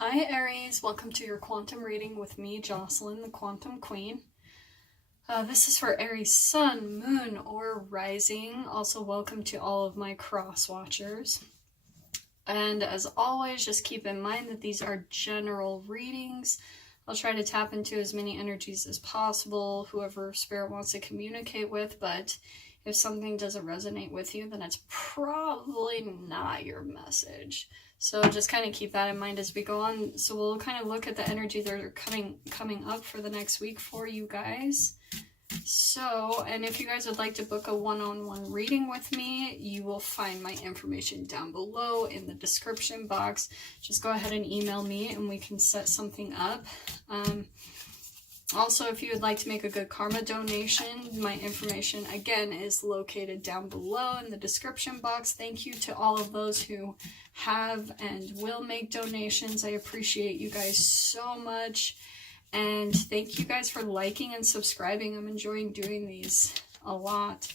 Hi Aries, welcome to your quantum reading with me, Jocelyn, the Quantum Queen. This is for Aries Sun, Moon, or Rising. Also welcome to all of my cross watchers. And as always, just keep in mind that these are general readings. I'll try to tap into as many energies as possible, whoever Spirit wants to communicate with, but if something doesn't resonate with you, then it's probably not your message. So just kind of keep that in mind as we go on. So we'll kind of look at the energy that are coming up for the next week for you guys. So, and if you guys would like to book a one-on-one reading with me, you will find my information down below in the description box. Just go ahead and email me and we can set something up. Also, if you would like to make a good karma donation, my information again is located down below in the description box. Thank you to all of those who have and will make donations. I appreciate you guys so much. And thank you guys for liking and subscribing. I'm enjoying doing these a lot.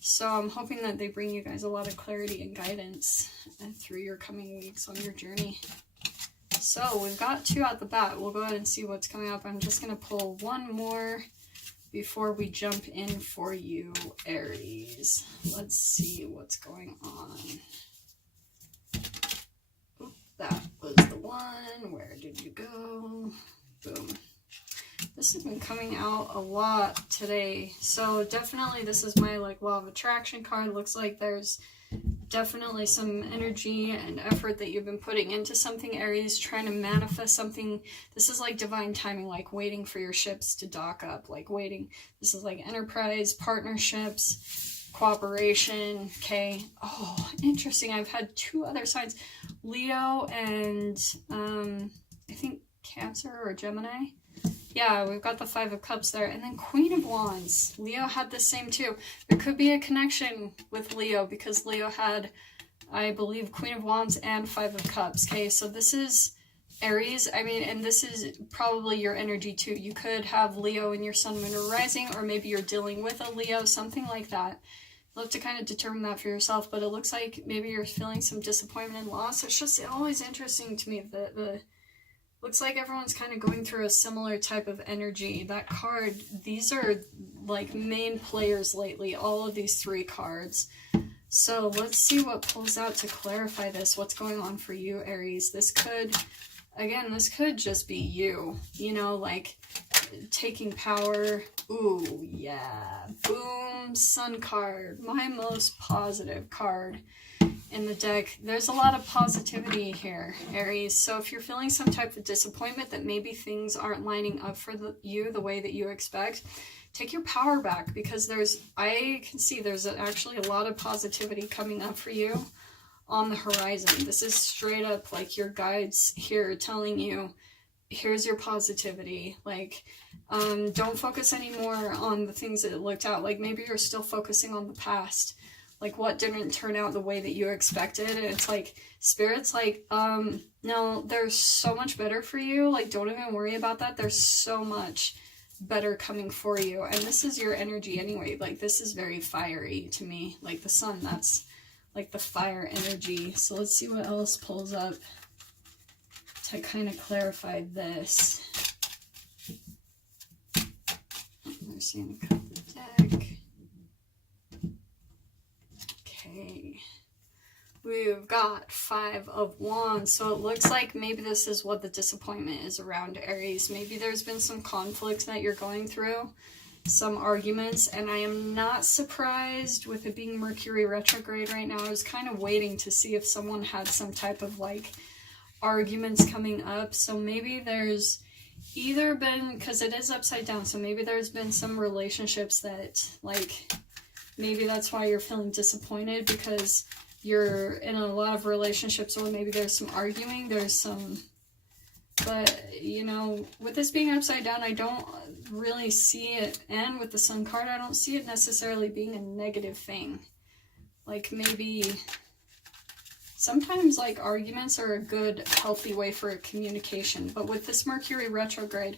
So I'm hoping that they bring you guys a lot of clarity and guidance through your coming weeks on your journey. So we've got two at the bat. We'll go ahead and see what's coming up. I'm just going to pull one more before we jump in for you, Aries. Let's see what's going on. Oop, that was the one. Where did you go? Boom. This has been coming out a lot today. So definitely this is my law of attraction card. Looks like there's definitely some energy and effort that you've been putting into something, Aries, trying to manifest something. This is like divine timing, like waiting for your ships to dock up, like waiting. This is like enterprise, partnerships, cooperation. Okay. Oh, interesting. I've had two other signs, Leo and I think Cancer or Gemini. Yeah, we've got the Five of Cups there. And then Queen of Wands. Leo had the same too. There could be a connection with Leo because Leo had, I believe, Queen of Wands and Five of Cups. Okay, so this is Aries. I mean, and this is probably your energy too. You could have Leo in your Sun, Moon, or Rising, or maybe you're dealing with a Leo, something like that. You'll have to kind of determine that for yourself, but it looks like maybe you're feeling some disappointment and loss. It's just always interesting to me that looks like everyone's kind of going through a similar type of energy. That card, these are like main players lately, all of these three cards. So let's see what pulls out to clarify this. What's going on for you, Aries? This could, again, this could just be you, you know, like taking power. Ooh, yeah. Boom, Sun card, my most positive card in the deck. There's a lot of positivity here, Aries. So if you're feeling some type of disappointment that maybe things aren't lining up for you the way that you expect, take your power back, because I can see there's actually a lot of positivity coming up for you on the horizon. This is straight up like your guides here telling you, here's your positivity. Like, don't focus anymore on the things that looked out. Like maybe you're still focusing on the past, like what didn't turn out the way that you expected. And it's like, Spirit's like, no, there's so much better for you. Like, don't even worry about that. There's so much better coming for you. And this is your energy anyway. Like, this is very fiery to me. Like the Sun, that's like the fire energy. So let's see what else pulls up to kind of clarify this. We're seeing cut the deck. Okay, we've got Five of Wands. So it looks like maybe this is what the disappointment is around, Aries. Maybe there's been some conflicts that you're going through, some arguments, and I am not surprised with it being Mercury retrograde right now. I was kind of waiting to see if someone had some type of like arguments coming up. So maybe there's either been, because it is upside down, so maybe there's been some relationships that like, maybe that's why you're feeling disappointed, because you're in a lot of relationships, or maybe there's some arguing, there's some, but you know, with this being upside down, I don't really see it, and with the Sun card, I don't see it necessarily being a negative thing. Like maybe sometimes like arguments are a good, healthy way for communication, but with this Mercury retrograde,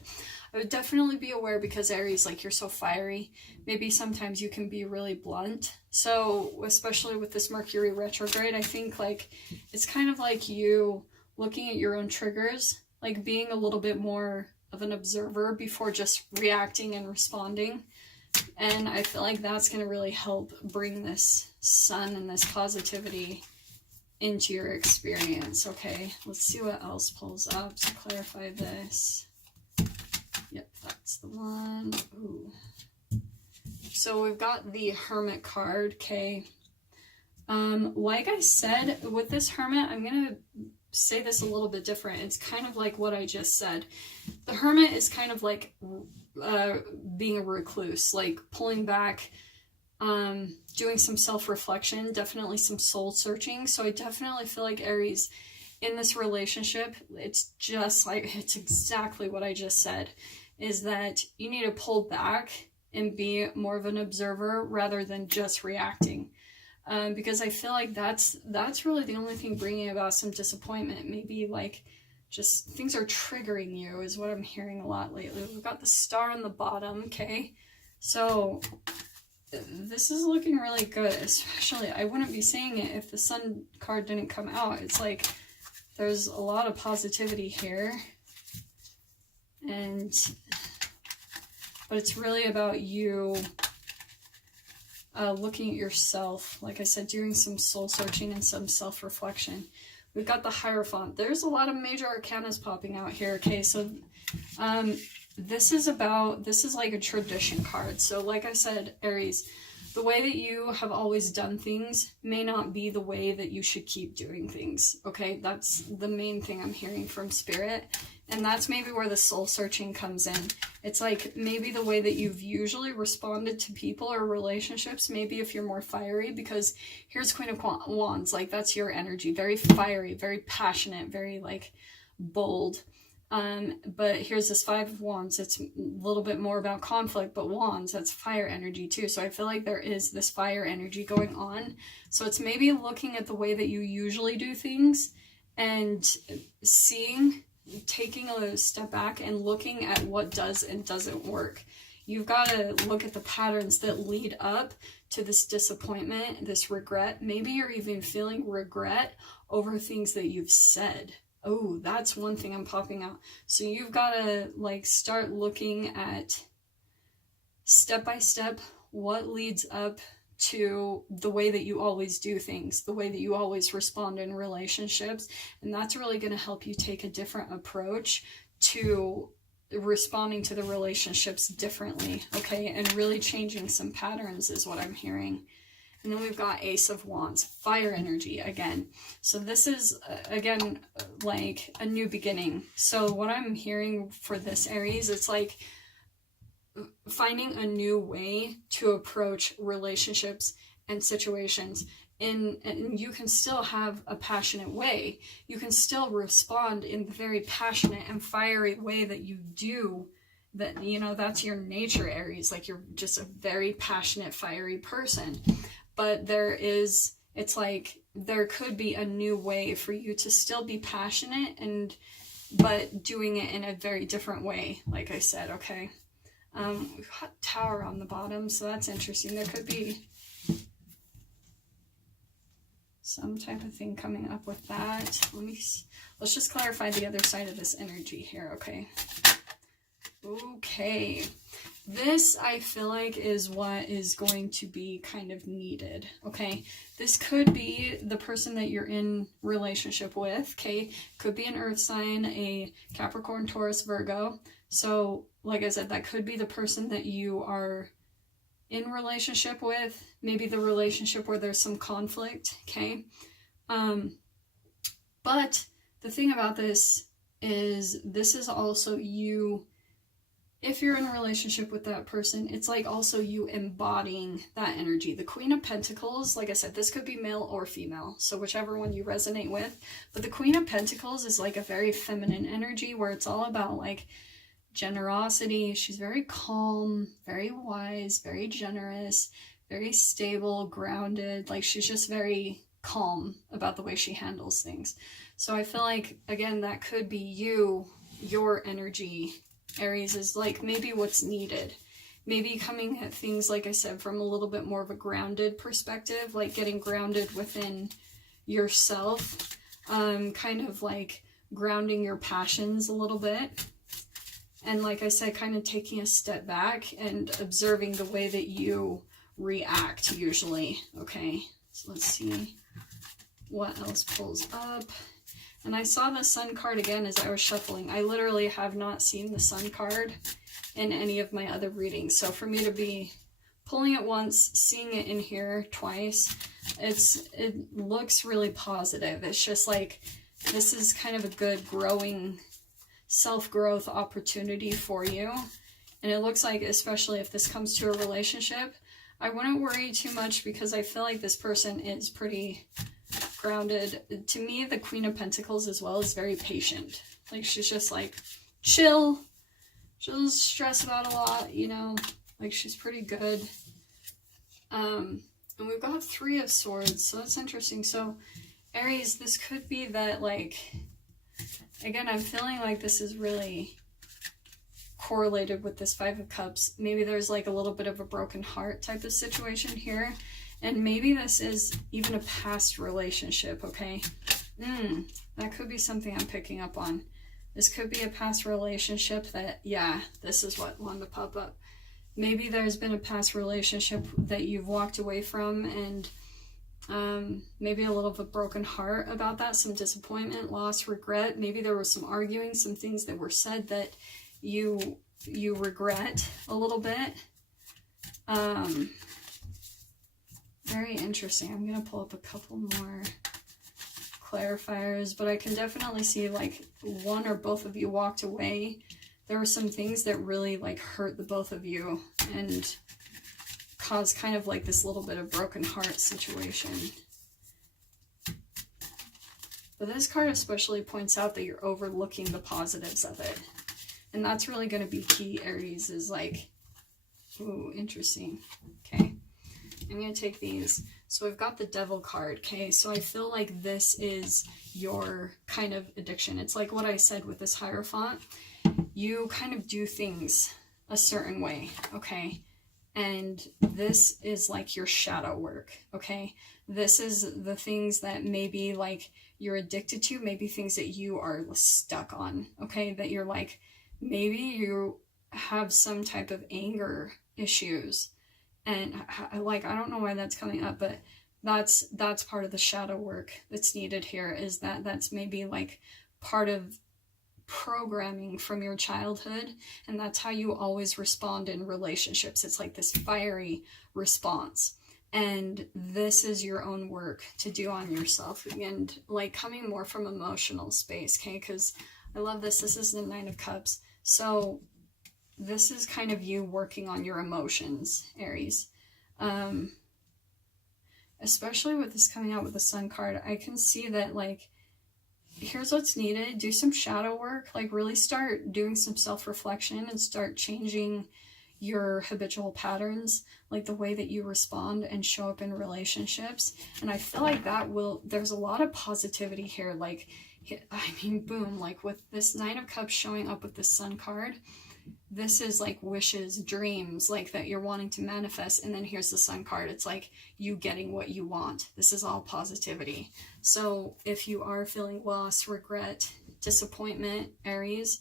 I would definitely be aware, because Aries, like, you're so fiery. Maybe sometimes you can be really blunt. So especially with this Mercury retrograde, I think like it's kind of like you looking at your own triggers like being a little bit more of an observer before just reacting and responding. And I feel like that's going to really help bring this sun and this positivity into your experience. Okay, let's see what else pulls up to clarify this. Yep, that's the one. Ooh. So we've got the Hermit card, okay. Like I said, with this Hermit, I'm going to say this a little bit different. It's kind of like what I just said. The Hermit is kind of like being a recluse, like pulling back, doing some self-reflection, definitely some soul searching. So I definitely feel like Aries, in this relationship, it's just like, it's exactly what I just said, is that you need to pull back and be more of an observer rather than just reacting. Because I feel like that's really the only thing bringing about some disappointment. Maybe like just things are triggering you is what I'm hearing a lot lately. We've got the Star on the bottom, okay? So this is looking really good, especially I wouldn't be saying it if the Sun card didn't come out. It's like there's a lot of positivity here. But it's really about you looking at yourself, like I said, doing some soul searching and some self-reflection. We've got the Hierophant. There's a lot of major arcanas popping out here. Okay, so this is like a tradition card. So like I said, Aries, the way that you have always done things may not be the way that you should keep doing things. Okay, that's the main thing I'm hearing from Spirit. And that's maybe where the soul searching comes in. It's like maybe the way that you've usually responded to people or relationships, maybe if you're more fiery, because here's Queen of Wands, like that's your energy, very fiery, very passionate, very like bold. But here's this Five of Wands. It's a little bit more about conflict, but Wands, that's fire energy too. So I feel like there is this fire energy going on. So it's maybe looking at the way that you usually do things and taking a step back and looking at what does and doesn't work. You've got to look at the patterns that lead up to this disappointment, this regret. Maybe you're even feeling regret over things that you've said. Oh, that's one thing I'm popping out. So you've got to like start looking at step by step what leads up to the way that you always do things, the way that you always respond in relationships. And that's really going to help you take a different approach to responding to the relationships differently, okay? And really changing some patterns is what I'm hearing. And then we've got Ace of Wands, fire energy again. So this is, again, like a new beginning. So what I'm hearing for this Aries, it's like finding a new way to approach relationships and situations. And you can still have a passionate way. You can still respond in the very passionate and fiery way that you do. That, you know, that's your nature, Aries. Like you're just a very passionate, fiery person. But it's like there could be a new way for you to still be passionate but doing it in a very different way, like I said, okay? We've got Tower on the bottom, so that's interesting. There could be some type of thing coming up with that. Let's just clarify the other side of this energy here, okay? Okay. This, I feel like, is what is going to be kind of needed, okay? This could be the person that you're in relationship with, okay? Could be an earth sign, a Capricorn, Taurus, Virgo. So, like I said, that could be the person that you are in relationship with. Maybe the relationship where there's some conflict, okay? But the thing about this is also you. If you're in a relationship with that person, it's like also you embodying that energy. The Queen of Pentacles, like I said, this could be male or female, so whichever one you resonate with. But the Queen of Pentacles is like a very feminine energy where it's all about like generosity. She's very calm, very wise, very generous, very stable, grounded. Like she's just very calm about the way she handles things. So I feel like, again, that could be your energy, Aries, is like maybe what's needed. Maybe coming at things, like I said, from a little bit more of a grounded perspective, like getting grounded within yourself, kind of like grounding your passions a little bit. And like I said, kind of taking a step back and observing the way that you react usually. Okay, so let's see what else pulls up. And I saw the Sun card again as I was shuffling. I literally have not seen the Sun card in any of my other readings. So for me to be pulling it once, seeing it in here twice, it looks really positive. It's just like, this is kind of a good growing self-growth opportunity for you. And it looks like, especially if this comes to a relationship, I wouldn't worry too much because I feel like this person is pretty grounded. To me, the Queen of Pentacles as well is very patient. Like, she's just like, chill. She doesn't stress about a lot, you know, like she's pretty good. And we've got 3 of Swords, so that's interesting. So Aries, this could be that, like, again, I'm feeling like this is really correlated with this 5 of Cups. Maybe there's like a little bit of a broken heart type of situation here. And maybe this is even a past relationship, okay? That could be something I'm picking up on. This could be a past relationship that, yeah, this is what wanted to pop up. Maybe there's been a past relationship that you've walked away from, and maybe a little of a broken heart about that, some disappointment, loss, regret. Maybe there was some arguing, some things that were said that you regret a little bit. Very interesting. I'm going to pull up a couple more clarifiers, but I can definitely see like one or both of you walked away. There were some things that really like hurt the both of you and caused kind of like this little bit of broken heart situation. But this card especially points out that you're overlooking the positives of it. And that's really going to be key, Aries, is like, ooh, interesting. Okay. I'm going to take these. So we've got the Devil card, okay? So I feel like this is your kind of addiction. It's like what I said with this Hierophant. You kind of do things a certain way, okay? And this is like your shadow work, okay? This is the things that maybe like you're addicted to, maybe things that you are stuck on, okay? That you're like, maybe you have some type of anger issues. And like, I don't know why that's coming up, but that's part of the shadow work that's needed here, is that's maybe like part of programming from your childhood, and that's how you always respond in relationships. It's like this fiery response, and this is your own work to do on yourself, and like coming more from emotional space, okay? Because I love this. This is the 9 of Cups. So this is kind of you working on your emotions, Aries. Especially with this coming out with the Sun card, I can see that, like, here's what's needed. Do some shadow work. Like, really start doing some self-reflection and start changing your habitual patterns, like the way that you respond and show up in relationships. And I feel like there's a lot of positivity here. Like, I mean, boom, like with this 9 of Cups showing up with the Sun card, this is like wishes, dreams, like that you're wanting to manifest. And then here's the Sun card. It's like you getting what you want. This is all positivity. So if you are feeling loss, regret, disappointment, Aries,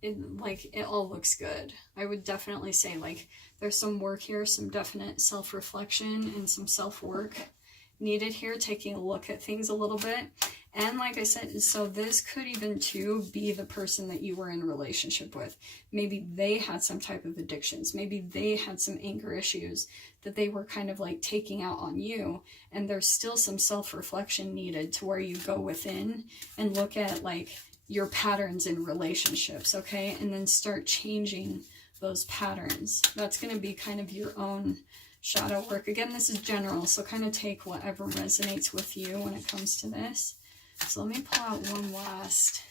it all looks good. I would definitely say like there's some work here, some definite self-reflection and some self-work needed here, taking a look at things a little bit. And like I said, so this could even too be the person that you were in a relationship with. Maybe they had some type of addictions. Maybe they had some anger issues that they were kind of like taking out on you. And there's still some self-reflection needed to where you go within and look at like your patterns in relationships, okay? And then start changing those patterns. That's going to be kind of your own shadow work. Again, this is general, so kind of take whatever resonates with you when it comes to this. So let me pull out one last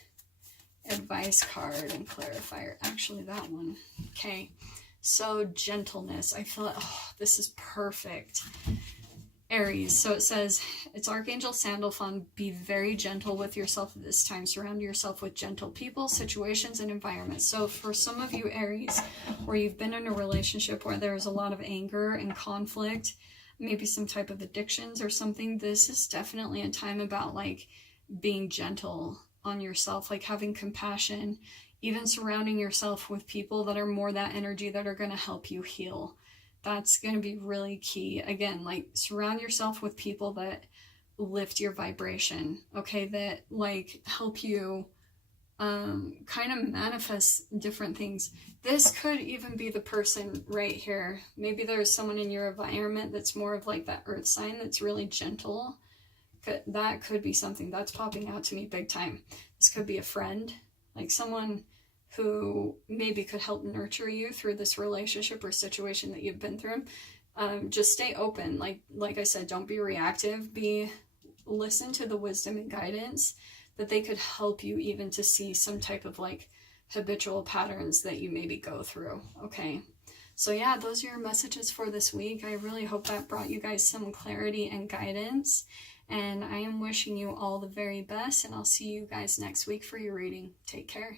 advice card and clarifier. Actually, that one. Okay. So gentleness. I feel like, oh, this is perfect. Aries. So it says, it's Archangel Sandalphon. Be very gentle with yourself at this time. Surround yourself with gentle people, situations, and environments. So for some of you, Aries, where you've been in a relationship where there's a lot of anger and conflict, maybe some type of addictions or something, this is definitely a time about like being gentle on yourself, like having compassion, even surrounding yourself with people that are more that energy that are going to help you heal. That's going to be really key. Again, like surround yourself with people that lift your vibration, okay, that like help you kind of manifest different things. This could even be the person right here. Maybe there's someone in your environment that's more of like that earth sign that's really gentle. That could be something that's popping out to me big time. This could be a friend, like someone who maybe could help nurture you through this relationship or situation that you've been through. Just stay open. Like I said, don't be reactive. Listen to the wisdom and guidance that they could help you even to see some type of like habitual patterns that you maybe go through. Okay. So yeah, those are your messages for this week. I really hope that brought you guys some clarity and guidance. And I am wishing you all the very best, and I'll see you guys next week for your reading. Take care.